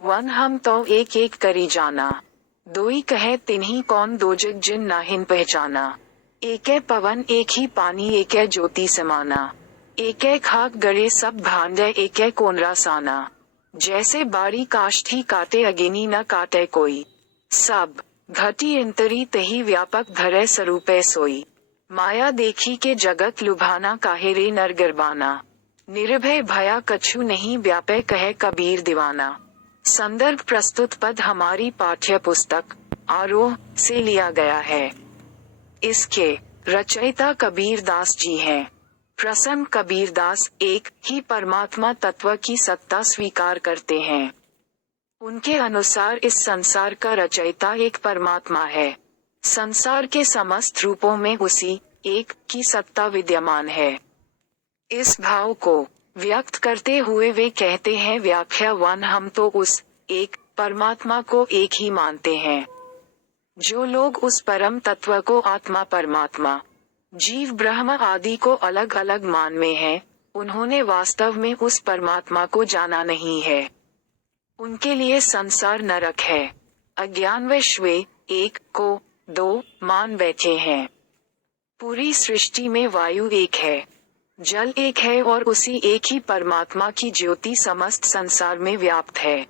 One हम तो एक एक करी जाना, दोई कहे तिन्ही कौन दो जग जिन नाहिन पहचाना। एक है पवन एक ही पानी एक है ज्योति समाना, एक है खाक गड़े सब भांडे एक है कोनरा साना। जैसे बारी काष्ठी काटे अगेनी न काटे कोई, सब घटी इंतरी तही व्यापक धरे स्वरूपे सोई। माया देखी के जगत लुभाना काहे रे नर गिरबाना, निर्भय भया कछु नहीं व्यापे कहे कबीर दीवाना। संदर्भ प्रस्तुत पद हमारी पाठ्य पुस्तक आरोह से लिया गया है। इसके रचयिता कबीर दास जी हैं। प्रसन्न कबीर दास एक ही परमात्मा तत्व की सत्ता स्वीकार करते हैं। उनके अनुसार इस संसार का रचयिता एक परमात्मा है। संसार के समस्त रूपों में उसी एक की सत्ता विद्यमान है। इस भाव को व्यक्त करते हुए वे कहते हैं व्याख्या वन हम तो उस एक परमात्मा को एक ही मानते हैं। जो लोग उस परम तत्व को आत्मा परमात्मा जीव ब्रह्म आदि को अलग अलग मान में हैं, उन्होंने वास्तव में उस परमात्मा को जाना नहीं है। उनके लिए संसार नरक है। अज्ञानवश वे एक को दो मान बैठे हैं। पूरी सृष्टि में वायु एक है, जल एक है और उसी एक ही परमात्मा की ज्योति समस्त संसार में व्याप्त है।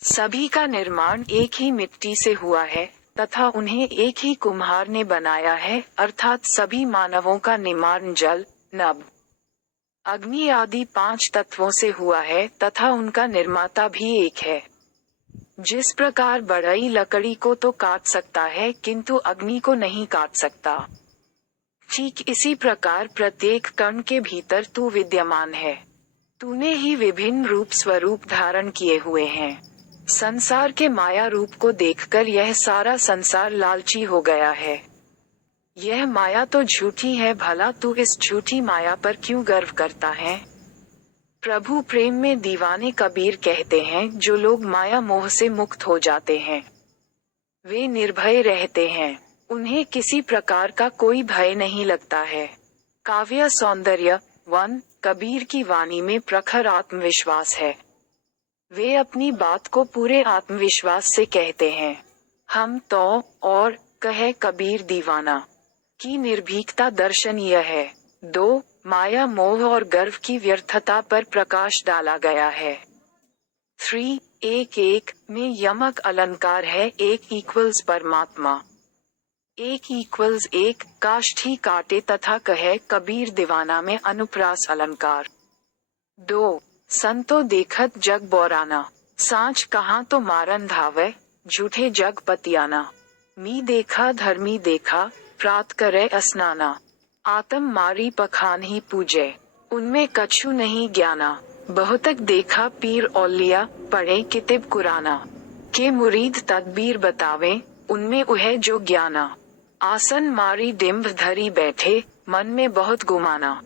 सभी का निर्माण एक ही मिट्टी से हुआ है तथा उन्हें एक ही कुम्हार ने बनाया है, अर्थात सभी मानवों का निर्माण जल, नभ, अग्नि आदि 5 तत्वों से हुआ है तथा उनका निर्माता भी एक है। जिस प्रकार बढ़ई लकड़ी को तो काट सकता है किंतु अग्नि को नहीं काट सकता, ठीक इसी प्रकार प्रत्येक कण के भीतर तू विद्यमान है। तूने ही विभिन्न रूप स्वरूप धारण किए हुए हैं। संसार के माया रूप को देखकर यह सारा संसार लालची हो गया है। यह माया तो झूठी है, भला तू इस झूठी माया पर क्यों गर्व करता है। प्रभु प्रेम में दीवाने कबीर कहते हैं जो लोग माया मोह से मुक्त हो जाते हैं वे निर्भय रहते हैं। उन्हें किसी प्रकार का कोई भय नहीं लगता है। काव्य सौंदर्य वन कबीर की वाणी में प्रखर आत्मविश्वास है। वे अपनी बात को पूरे आत्मविश्वास से कहते हैं। हम तो और कहे कबीर दीवाना की निर्भीकता दर्शनीय है। 2 माया मोह और गर्व की व्यर्थता पर प्रकाश डाला गया है। 3 एक एक में यमक अलंकार है। एक इक्वल्स परमात्मा, एक इक्वल्स एक काष्ठी काटे तथा कहे कबीर दीवाना में अनुप्रास अलंकार। 2 संतो देखत जग बोराना, सांच कहाँ तो मारन धावे झूठे जग पतियाना। मी देखा धर्मी देखा प्रात करे स्नाना, आत्म मारी पखान ही पूजे उनमें कछु नहीं ज्ञाना। बहुतक देखा पीर औलिया पढ़े किताब कुराना, के मुरीद तदबीर बतावे उनमें उहे जो ज्ञाना। आसन मारी डिम्ब धरी बैठे मन में बहुत गुमाना,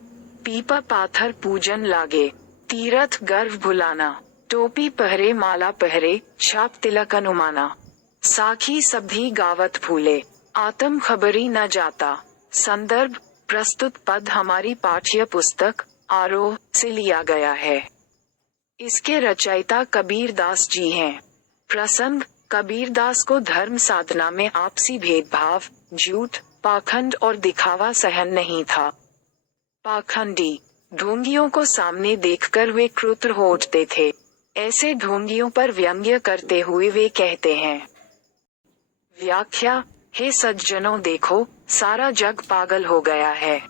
पीपा पाथर पूजन लागे तीरथ गर्व भुलाना। टोपी पहरे माला पहरे छाप तिलक अनुमाना, साखी सभी गावत भूले आत्म खबरी न जाता। संदर्भ प्रस्तुत पद हमारी पाठ्य पुस्तक आरोह से लिया गया है। इसके रचयिता कबीर दास जी हैं। प्रसंग कबीर दास को धर्म साधना में आपसी भेदभाव, झूठ, पाखंड और दिखावा सहन नहीं था। पाखंडी ढोंगियों को सामने देखकर वे क्रुद्ध हो उठते थे। ऐसे ढोंगियों पर व्यंग्य करते हुए वे कहते हैं। व्याख्या हे सज्जनों देखो सारा जग पागल हो गया है।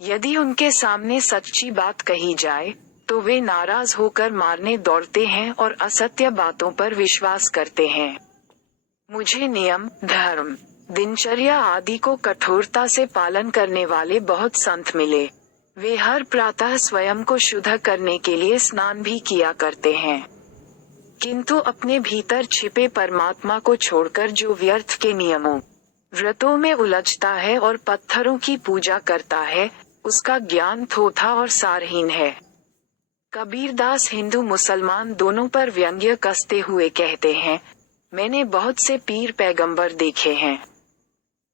यदि उनके सामने सच्ची बात कही जाए तो वे नाराज होकर मारने दौड़ते हैं और असत्य बातों पर विश्वास करते हैं। मुझे नियम, धर्म, दिनचर्या आदि को कठोरता से पालन करने वाले बहुत संत मिले। वे हर प्रातः स्वयं को शुद्ध करने के लिए स्नान भी किया करते हैं, किंतु अपने भीतर छिपे परमात्मा को छोड़कर जो व्यर्थ के नियमों, व्रतों में उलझता है और पत्थरों की पूजा करता है, उसका ज्ञान थोथा और सारहीन है। कबीरदास हिंदू मुसलमान दोनों पर व्यंग्य कसते हुए कहते हैं, मैंने बहुत से पीर पैगंबर देखे हैं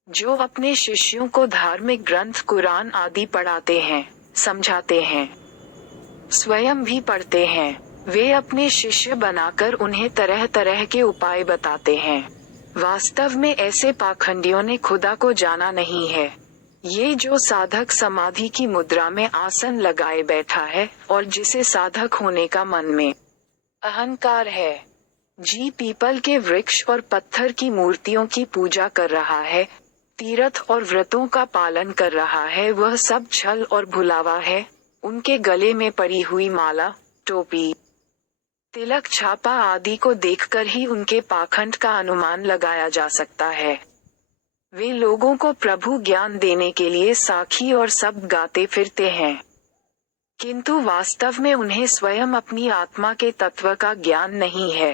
जो अपने शिष्यों को धार्मिक ग्रंथ कुरान आदि पढ़ाते हैं, समझाते हैं, स्वयं भी पढ़ते हैं, वे अपने शिष्य बनाकर उन्हें तरह तरह के उपाय बताते हैं। वास्तव में ऐसे पाखंडियों ने खुदा को जाना नहीं है। ये जो साधक समाधि की मुद्रा में आसन लगाए बैठा है और जिसे साधक होने का मन में अहंकार है, जी पीपल के वृक्ष और पत्थर की मूर्तियों की पूजा कर रहा है, तीर्थ और व्रतों का पालन कर रहा है, वह सब छल और भुलावा है। उनके गले में पड़ी हुई माला, टोपी, तिलक, छापा आदि को देखकर ही उनके पाखंड का अनुमान लगाया जा सकता है। वे लोगों को प्रभु ज्ञान देने के लिए साखी और सब गाते फिरते हैं, किंतु वास्तव में उन्हें स्वयं अपनी आत्मा के तत्व का ज्ञान नहीं है।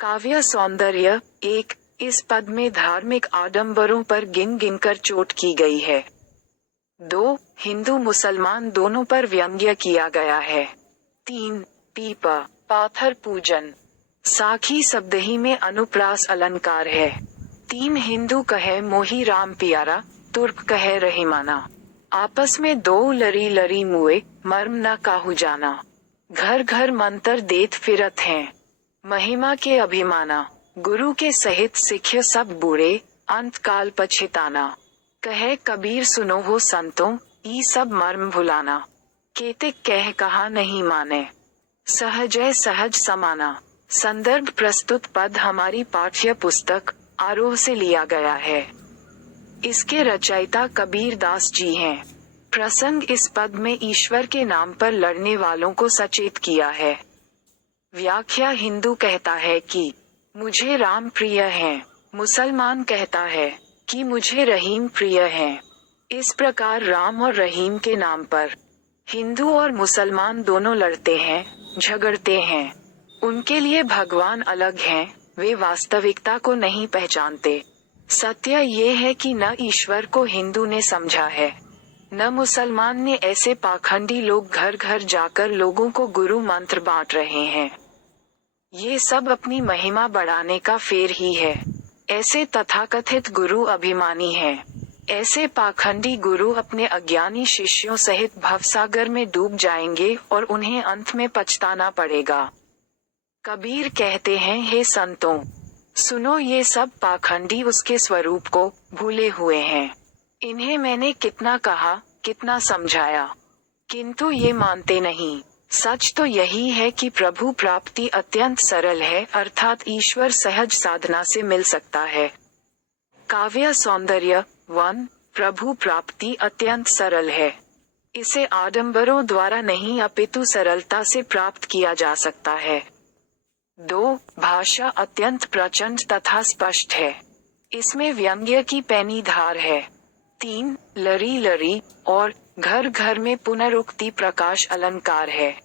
काव्य सौंदर्य 1। इस पद में धार्मिक आडंबरों पर गिन गिनकर चोट की गई है। 2। हिंदू मुसलमान दोनों पर व्यंग्य किया गया है। 3। पीपा, पाथर पूजन, साखी शब्द ही में अनुप्रास अलंकार है। 3। हिंदू कहे मोही राम प्यारा, तुर्क कहे रहीमाना, आपस में दो लरी लरी मुए, मर्म न काहू जाना। घर घर मंतर देत फिरत हैं, महिमा के अभिमाना, गुरु के सहित सिख्य सब बूढ़े, अंत काल पछिताना। कहे कबीर सुनो हो संतों, ई सब मर्म भुलाना, केतिक कह कहा नहीं माने, सहजय सहज समाना। संदर्भ प्रस्तुत पद हमारी पाठ्य पुस्तक आरोह से लिया गया है। इसके रचयिता कबीर दास जी हैं। प्रसंग इस पद में ईश्वर के नाम पर लड़ने वालों को सचेत किया है। व्याख्या हिंदू कहता है कि मुझे राम प्रिय हैं, मुसलमान कहता है कि मुझे रहीम प्रिय हैं। इस प्रकार राम और रहीम के नाम पर हिंदू और मुसलमान दोनों लड़ते हैं, झगड़ते हैं। उनके लिए भगवान अलग हैं, वे वास्तविकता को नहीं पहचानते। सत्य ये है कि न ईश्वर को हिंदू ने समझा है, न मुसलमान ने। ऐसे पाखंडी लोग घर घर जाकर लोगों को गुरु मंत्र बांट रहे हैं। ये सब अपनी महिमा बढ़ाने का फेर ही है। ऐसे तथाकथित गुरु अभिमानी हैं। ऐसे पाखंडी गुरु अपने अज्ञानी शिष्यों सहित भवसागर में डूब जाएंगे और उन्हें अंत में पछताना पड़ेगा। कबीर कहते हैं, हे संतों, सुनो, ये सब पाखंडी उसके स्वरूप को भूले हुए हैं। इन्हें मैंने कितना कहा, कितना समझाया, किंतु ये मानते नहीं। सच तो यही है कि प्रभु प्राप्ति अत्यंत सरल है, अर्थात ईश्वर सहज साधना से मिल सकता है। काव्य सौंदर्य 1। प्रभु प्राप्ति अत्यंत सरल है। इसे आडंबरों द्वारा नहीं अपितु सरलता से प्राप्त किया जा सकता है। 2। भाषा अत्यंत प्रचंड तथा स्पष्ट है। इसमें व्यंग्य की पैनी धार है। 3। लरी लरी और घर घर में पुनरुक्ति प्रकाश अलंकार है।